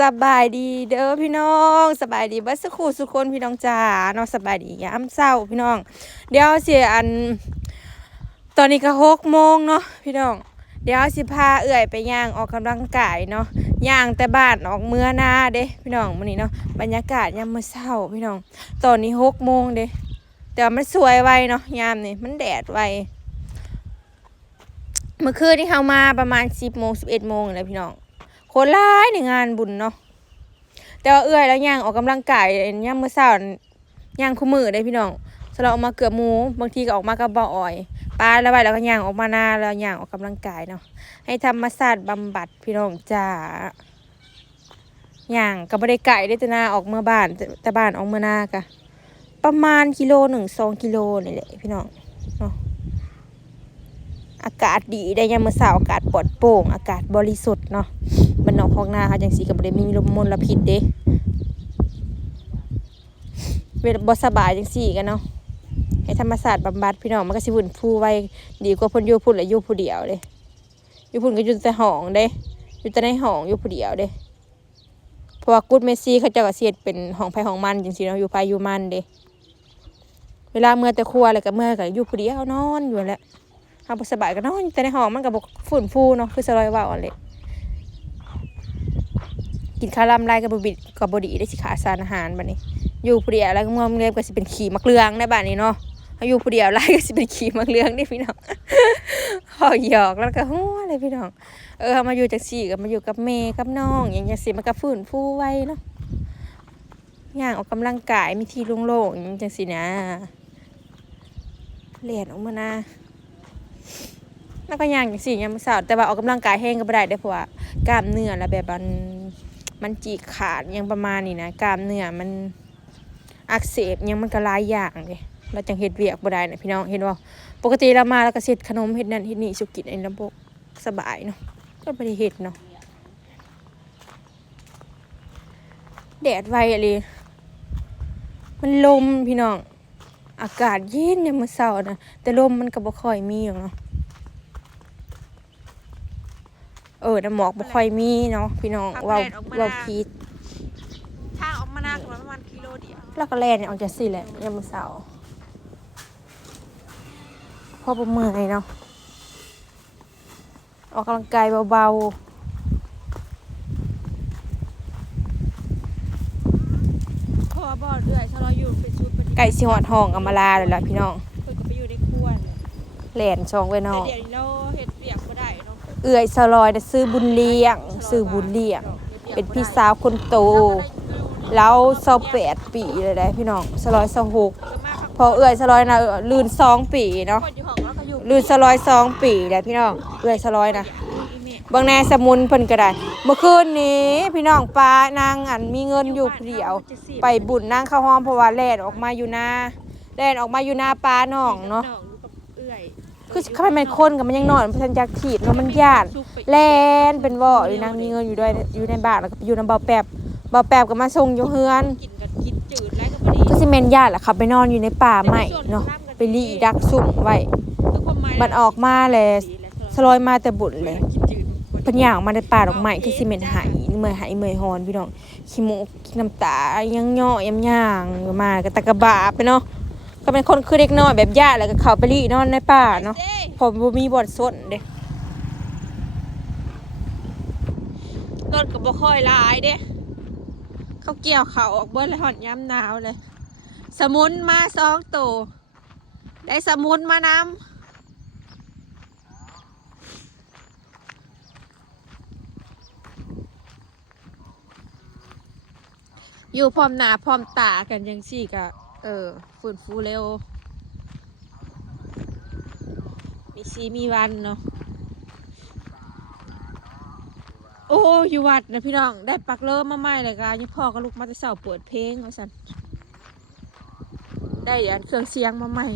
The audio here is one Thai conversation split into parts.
สบายดีเด้อพี่น้องสบายดีบัสกูสุคนพี่น้องจ๋าเนาะสบายดียามเช้าพี่น้อง เดี๋ยวสิอัน ตอนนี้ก็หกโมงเนาะพี่น้อง เดี๋ยวสิพาเอื่อยไปย่างออกกำลังกายเนาะย่างแต่บ้านออกเมื่อหน้าเด้พี่น้องมื้อนี้เนาะบรรยากาศยามมื้อเช้าพี่น้อง ตอนนี้หกโมงเด้แต่มันสวยไวเนาะยามนี่มันแดดไวเมื่อคืนที่เขามาประมาณสิบโมงสิบเอ็ดโมงเลยพี่น้อง คนร้ายในงานบุญเนาะแต่ว่าเอื้อยแล้วย่างออกกำลังกายย่างเมื่อเช้าย่างคู่มือได้พี่น้องสเราออกมาเกือบหมูบางทีก็ออกมากับบ่ออ่อยปลาแล้วไปแล้วก็ย่างออกมาหน้าแล้วย่างออกกำลังกายเนาะให้ธรรมศาสตร์บำบัดพี่น้องจ้าย่างกับบริไก่ได้แต่นาออกเมื่อบ้านแต่แต่บ้านออกเมื่อหน้ากะประมาณกิโลหนึ่งสองกิโลนี่แหละพี่น้องเนาะ อากาศดีได้ยามมื้อเช้าอากาศปลอดโปร่ง อากาศบริสุทธิ์เนาะมันนอกของนาเขาจังสีก็บ่ได้มีลมมลพิษเด้เวลาบ่สบายจังซี่กันเนาะให้ธรรมศาสตร์บำบัดพี่น้องมันก็สิวุ่นฟูไว้ดีกว่าเพิ่นอยู่พุ่นและอยู่ผู้เดียวเด้อยู่พุ่นก็อยู่แต่ห้องเด้อยู่แต่ในห้องอยู่ผู้เดียวเด้เพราะว่ากูดเมซี่เขาเจ้าก็เสียดเป็นห้องไผห้องมันจังซี่เนาะอยู่ไผอยู่มันเด้เวลาเมื่อแต่ครัวแล้วก็เมื่อก็อยู่ผู้เดียวนอนอยู่แหละ เอาบ่สบายก็นอนอยู่แต่ในห้องมันก็บ่ฝุ่นฟูเนาะคือสลอยว่าอ่อนเลยกินข้าวลำไรกับบบิดกับบดีได้สิขาสารอาหารบัดนี้ อยู่ผู้เดียวแล้วก็มอมเรียบก็สิเป็นขี่มักเลืองในบ้านนี้เนาะอยู่ผู้เดียวไรก็สิเป็นขี่มักเลืองนี่พี่น้องพอหยอกแล้วก็หัวเลยพี่น้อง เออมาอยู่จังสี่ก็มาอยู่กับแม่กับน้องอย่างจังซี่มันก็ฟื้นฟูไว้เนาะย่างออกกำลังกายมีที่โล่งๆอย่างจังซี่นะเลียนออกมานะ แล้วก็ย่างอย่างสี่ยามเช้าแต่ว่าออกกำลังกายแห้งก็ไม่ได้เด้อเพราะว่ากล้ามเนื้อแล้วแบบมันมันจีกขาดยังประมาณนี้นะกล้ามเนื้อมันอักเสบยังมันก็หลายอย่างเลยเราจังเฮ็ดเวียกบ่ได้นะพี่น้องเห็นบ่ปกติเรามาแล้วก็เฮ็ดขนมเฮ็ดนั่นเฮ็ดนี่สุกินในระบบสบายเนาะก็บ่ได้เฮ็ดเนาะแดดไวอะลยมันลมพี่น้อง อากาศเย็นยามมื้อเช้านะแต่ลมมันก็บ่ค่อยมีหรอกเนาะเออน้ำหมอกบ่ค่อยมีเนาะพี่น้องพักเว่าแดดออกมาเว่านะพีดทางออกมานาประมาณกิโลเดียวแล้วก็แล่นออกจากสิแหละยามมื้อเช้าพอบ่เมื่อยเนาะออกกำลังกายเบาเพราะว่าบ่อเดือยถ้าเราอยู่เป็นชุดเป็น ๆไก่สิฮอดห้องอำมาลาแล้วล่ะพี่น้องเพิ่นก็ไปอยู่ในครัวเนี่ยแล่นช่องไว้แต่น้องเดี๋ยวนี้เราเฮ็ดเวียกบ่ได้เนาะเอื้อยสลอยน่ะซื้อบุญเลี้ยงซื้อบุญเลี้ยง เป็นพี่สาวคนโต แล้ว28ปีเลยได้พี่น้องสลอย26พอเอื้อยสลอยน่ะลื่นสองปีเนาะคนอยู่ห้องแล้วก็อยู่ลื่นสลอยสองปีแล้วพี่น้องเอื้อยสลอยนะอีเมล บางแนสมุนเพิ่นก็ได้ เมื่อคืนนี้พี่น้องปลานางอันมีเงินอยู่เดียว ไปบุญนางข้าวหอมเพราะว่าแล่นออกมาอยู่นาแล่นออกมาอยู่นาปลาน้องเนาะคือเขาเป็นคนกับมันยังนอนเพราะฉันอยากถีบเนาะมันญาติแล่นเป็นว่ออยู่นางมีเงินอยู่ด้วยอยู่ในบ้านแล้วก็อยู่ในเบาแปบเบาแปบก็มาส่งอยู่เฮือนกินกันกินจืดแล้วก็บ่ดีก็สิแม่นญาติแหละค่ะไปนอนอยู่ในป่าใหม่เนาะไปรีดักซุ่มไว้มันออกมาแลยสลอยมาแต่บุญเลย พิ่นย่างมาในป่าดอกไม้คือสิเมนหายเมื่อยหายเมื่อยฮอนพี่น้องขี้มูกขี้น้ำตายังย่อยำย่างมาก็ตะกะบาไปเนาะก็เป็นคนคือเด็กน้อยแบบย่าแล้วก็เข้าไปรีนอนในป่าเนาะเด้พอบ่มีบ่อนสนเด้รถก็บ่ค่อยลายเด้เขาเกี่ยวเขาออกเบิดเลยหอดย้ำหนาวเลย สมุนมาสองตัวได้สมุนมานำ อยู่พร้อมหน้าพร้อมตากันยังสี่ก็เออฟื้นฟูเร็ว มีชีมีวันเนาะโอ้อยู่วัดนะพี่น้องได้ปักเริ่มมาใหม่เลยกันยังพ่อก็ลุกมาแต่เสาปิดเพลงเอาสันได้อันเครื่องเสียงมาใหม่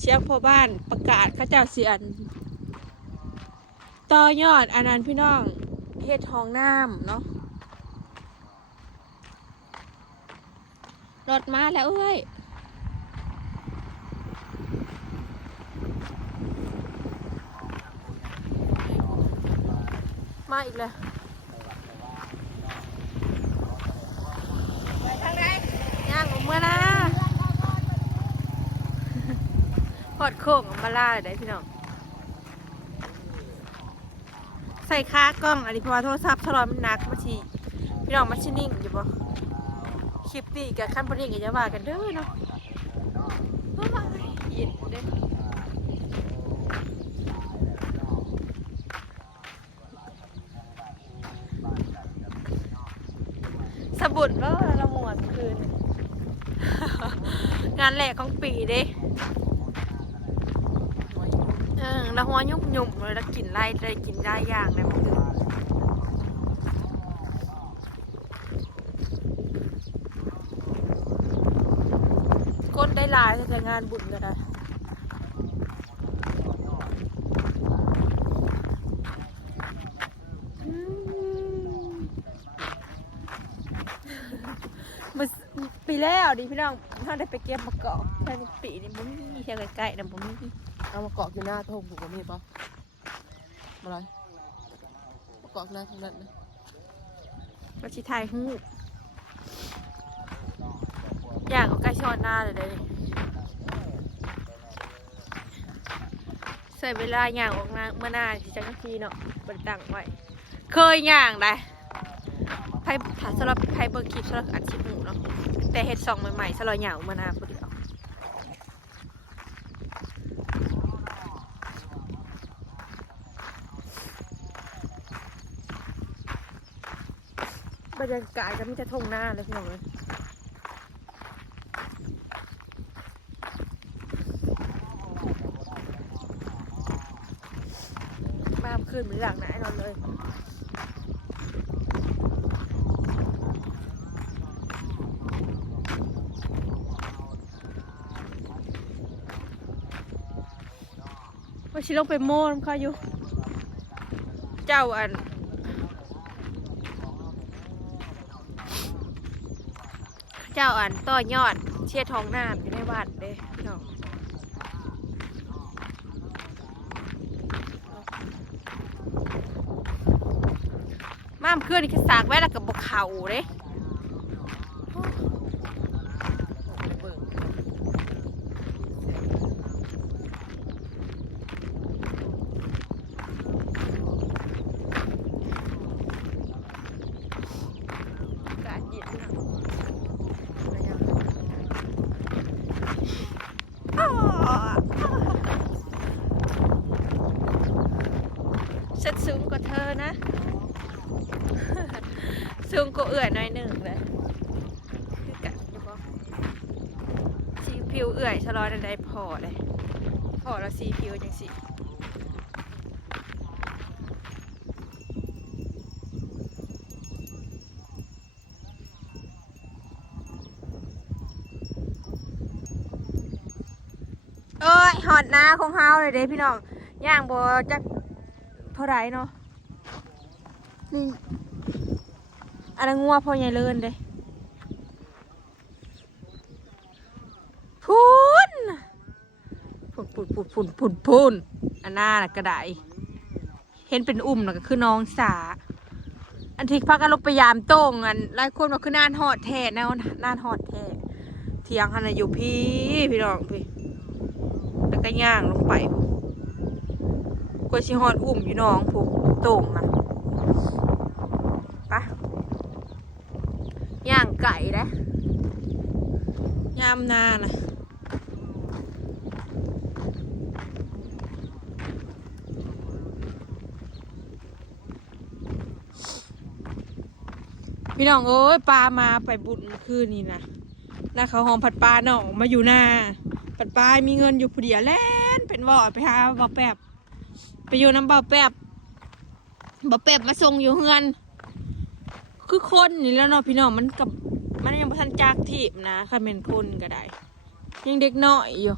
เสียงพ่อบ้านประกาศข้าเจ้าเสียนต่อยอดอันนั้นพี่น้อง เฮ็ดห้องน้ำเนาะรถมาแล้วเอ้ยมาอีกเลยไปทางไหนย่างออกมานะพอดโค้งออกมาล่าได้พี่น้อง ใส่ค้ากล้องอันนี้เพราะว่าโทรศัพท์ชะลอมันหนักมาทีพี่น้องมาชินิ่งอยู่บ่คลิปนี้กับขั้นพอดีกับจะว่ากันเด้อเนาะเย็นเด้สบุดแล้วละหมวนคืน งานแหลกของปีเด้ เออแล้วหัวยุ่มยุ่มๆแล้วกินไล่ได้กินได้อย่างเลยมันคือก้นได้หลายแต่งานบุญก็ได้อืมมาปีแล้วดิพี่น้อง เราได้ไปเก็บมะกอกแค่นี้ปีนี้ผมมีแค่ใกล้ๆนะผมมีเอามาเกาะอยู่หน้าทงผูกกับมีปะมาอะไรมาเกาะหน้าทางนั้นนะมาชิไทยหูอย่างเอาไก่ช้อนหน้าเลยเด้ใส่เวลาย่างออกนาเมื่อหน้าที่จังทีเนาะบนตังไว้ เคยย่างได้ไพ่ถ้าสำหรับไพ่เบิร์คลิปสำหรับอัดคลิป แต่เฮ็ดซองใหม่ๆสำหรับย่างออกมานาคนเดียวบรรยากาศก็มีแต่ทงหน้าเลยพี่น้องเลยมาคืนเหมือนหลังไหนนอนเลย ชิลงไปโม่นเขาอยู่ เจ้าอัน เจ้าอันต่อยอด เชียทองน้ำอยู่ในวัดเด้พี่น้องมามขึ้นนี่คือสากไว้แล้วกับบกเขาเด้เบิ่ง อากาศเย็นนะ อะไรอย่าง อ้าวฉันสูงกว่าเธอนะ สูงกว่าเอื่อยห น่อยหนึ่งเลยคือกันอยู่บ่สีผิวเอื่อยชะลอยนันได้พอเลยพอแล้วสีผิวจังสิเอ้ยหอดหน้าของเฮาเลยเด้พี่น้องย่างบ่จักเท่าไหรเนาะนี่ อันนั้นงัวพ่อใหญ่เลินเด้พูนพูนพูนพูนพูนพูนพูนอันหน้าน่ะกระไดเห็นเป็นอุ่มน่ะก็คือน้องสา อันที่พักกันลงไปยามโต้งอันหลายคนว่าคือนานหอดแท้แนวนานหอดแท้เทียงหันอยู่พี่พี่น้องพี่แล้วก็ย่างลงไปกว่าชิฮอดอุ่มอยู่น้องผูกโต่งนะปะย่าง ไก่นะยามนานะพี่น้องเอ้ยปลามาไปบุญคืนนี่นะนาเขาหอมผัดปลาเนาะมาอยู่หน้าปัดปลา มีเงินอยู่ผู้เดียวแล่นเป็นวอไปหาบ่าวแปบไปอยู่น้ำบ่าวแปบบ่าวแปบมาส่งอยู่เฮือน คือคนนี่แล้วเนาะพี่น้องมันกับ มันยังบ่ทันจากทีบนะคันเป็นคนก็ได้ ยังเด็กน้อยอยู่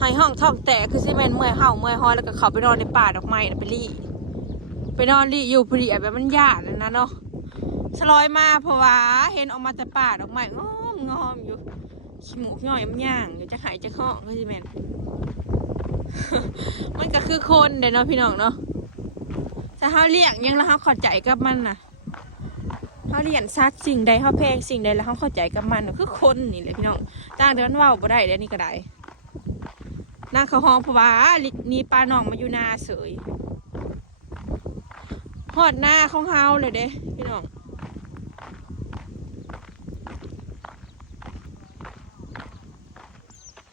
หายห้องท้องแตกคือสิแม่นเมื่อยเห่าเมื่อยหอยแล้วก็เขาไปนอนในป่าดอกไม้นะไปรีไปนอนรีอยู่ผู้เดีแบบมันยากนะนะเนาะสลอยมาเพราะว่าเห็นออกมาแต่ป่าดอกไม้งอมงอมอยู่ขี้หมูขี้หอยมันย่างเดี๋ยวจะหายจะข้อก็สิแมนมันก็คือคนเด้เนาะพี่น้องเนาะถ้าเฮาเลี้ยงยังแล้วเฮาข้าใจกับมันน่ะ เฮาเลี้ยงสัตว์สิ่งใดเฮาแพงสิ่งใดแล้วเฮาเข้าใจกับมันคือคนนี่แหละพี่น้องต่างเดือนว้าบ่ได้เดี๋ยวนี้ก็ได้นางเขาห้องเพราะว่านี่ปลาหนองมาอยู่นาเสยฮอดหน้าของเฮาเลยเด้พี่น้อง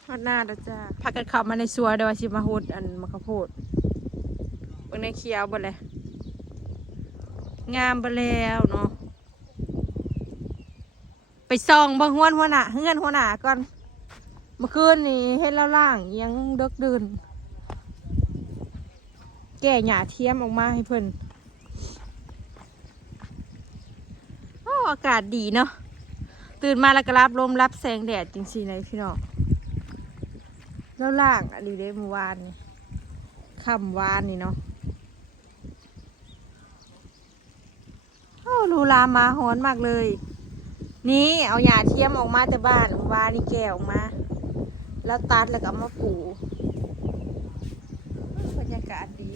ฮอดหน้าแล้วจ้าพากันข้ามาในสวนเดี๋ยวว่าสิมาโหดอันมะขาวโพดเบิ่งในเคียวบ่เลยงามไปแล้วเนาะ ไปส่องบังหวนหัวหน้าเฮือนหัวหน้าก่อน เมื่อคืนนี้เห็นแล้วล่างยังเดึกดื่น แก่หยาเทียมออกมาให้เพิ่นโอ้อากาศดีเนาะ ตื่นมาแล้วก็รับลมรับแสงแดดจริงๆเลยพี่น้องแล้วล่างอันนี้ได้เมื่อวานนี่ค่ำวานนี่เนาะโอ้ลูลามาหอนมากเลย นี่เอาหญ้าเทียมออกมาแต่บ้านวานี่แกะออกมา แล้วตัดแล้วก็มาปลูกบรรยากาศดี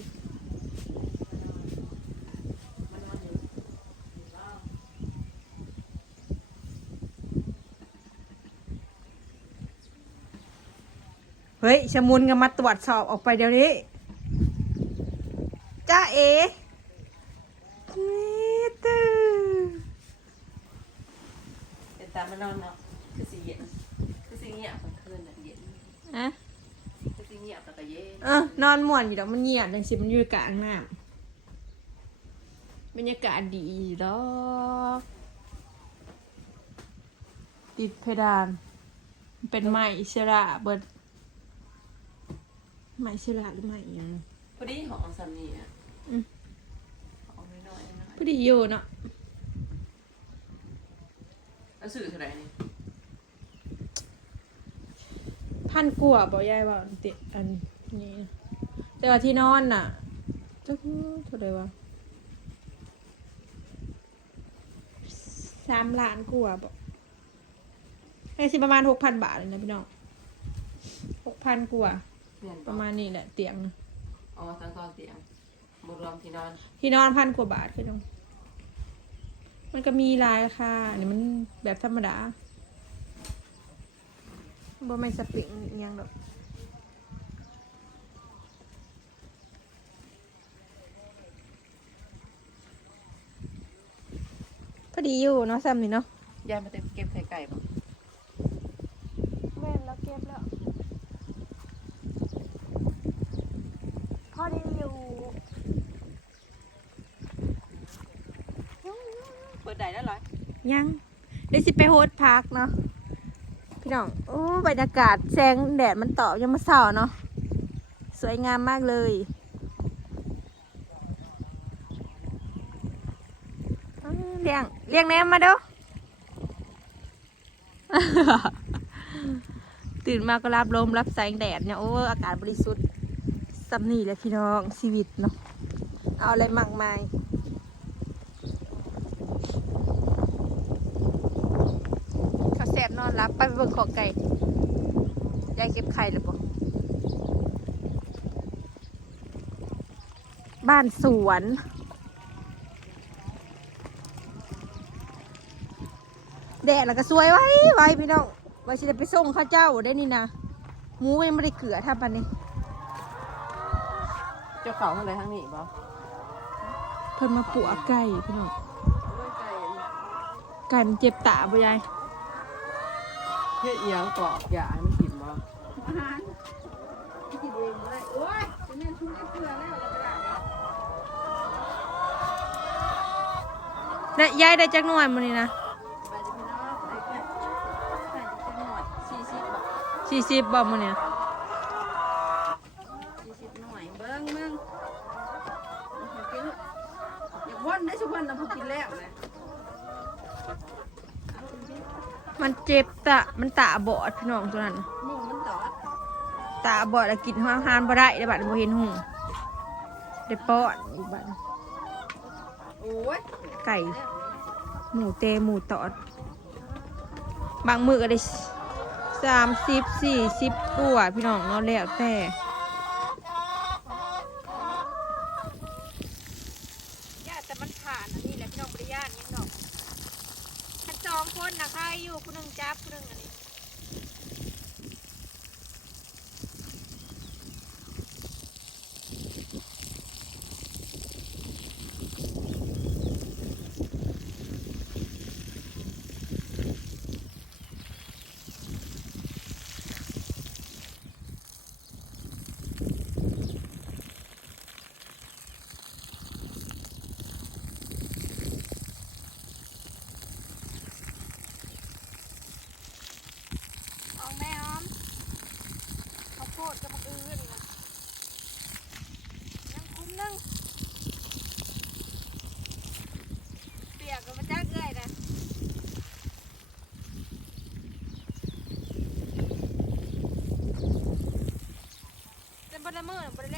เฮ้ยชมุนก็มาตรวจสอบออกไปเดี๋ยวนี้จ้าเอ นี่ตื่น เป็นตามมันนอนเนาะคือสีเย็นคือสีเงียบกลางคืนน่ะเย็น อะ คือสีเงียบแล้วก็เย็น เออนอนม่วนอยู่ดอกมันเงียบจังสิมันอยู่กลางน้ำบรรยากาศดีอยู่ดอกติดเพดาน เป็นไม้อิสระเบิดไม้อิสระหรือไม้อิหยังพอดีหอมสามีอะอืมหอมน้อยๆน้อยพอดีอยู่เนาะๆแล้วสื่อเท่าไหร่นี่พันกว่าบ่ยายว่าติดอันนี้นะ แต่ว่าที่นอนน่ะจักเท่าไหร่วะสามล้านกว่าบ่ไอ้สิประมาณหกพันบาทเลยนะพี่น้องหกพันกว่าเปลี่ยนประมาณนี้แหละเตียงนะอ๋อทั้งตอนเตียงบรวมที่นอน ที่นอนพันกว่าบาทพี่น้อง มันก็มีหลายราคาอันนี้มันแบบธรรมดาบ่ไม่นสปริงอหยังดอก อดีอยู่เนาะซ้ำนี่เนาะยายมาเต็มเก็บไข่ไก่ป่ะแม่นแล้วเก็บแล้วพอดีอยู่เปิดได้แล้วเหรอยังเดี๋ยวสิไปโฮสต์พักเนาะพี่น้องโอ้บรรยากาศแสงแดดมันตอบยังมาเสาเนาะสวยงามมากเลยอ้าว เลี้ยงเลี้ยงแนมมาด้อตื่นมาก็รับลมรับแสงแดดเนี่ยโอ้อากาศบริสุทธิ์สำนี่และพี่น้องชีวิตเนาะเอาอะไรมากมายเขาแสบนอนรับไปเบิ่งของไก่ยายเก็บไข่หรือเปล่าบ้านสวน แดดแล้วก็สวยไว้ไว้พี่น้องไว้สิได้ไปส่งข้าวเจ้าได้นี่นะหมูยังไม่ได้เกลือทำปันนี้เจ้าเขาเท่าไหร่ทั้งนี้ป่ะเพิ่นมาปลูกไก่พี่น้องไก่ไก่มันเจ็บตาบ่ยายเฮ็ดเอียงกรอบอย่าให้มันกินป่ะและยายได้จักหน่วยมื้อนี้นะ สี่สิบบ่มื้อนี้หน่อยเบิ้งมึงอย่าว่นได้ชุบวันนะพอกินแล้วนะมันเจ็บตามันตาบอดพี่น้องตัวนั้นน่ะหมูมันตอดตาบอดแล้วกินห้างหานบ่ได้ได้บัดบ่เห็นหุงได้ป้อนอีกบัดโอ้ยไก่ หมูเตหมูตอด บางมือก็ได้ สามสิบสี่สิบกว่าพี่น้องเนาะแล้วแต่ย่าติแต่มันผ่านอันนี้แหละพี่น้องบริยาติยังดองขันจองคนนะคะอยู่คนหนึ่งจับคนหนึ่งอันนี้ ของแม่อมข้าวโพดจะบมะอื้อนี่นะยังคุ้มนั่งเปียกกับมาจ้าเกยนะแต่บนละเมอบนแร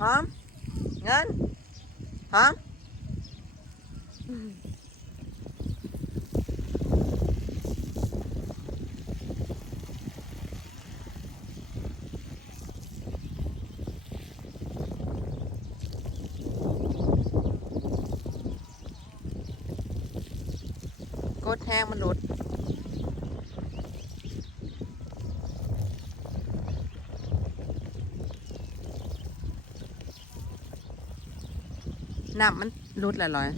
Ha? Yan? Ha? น้ำมันรุดละลอย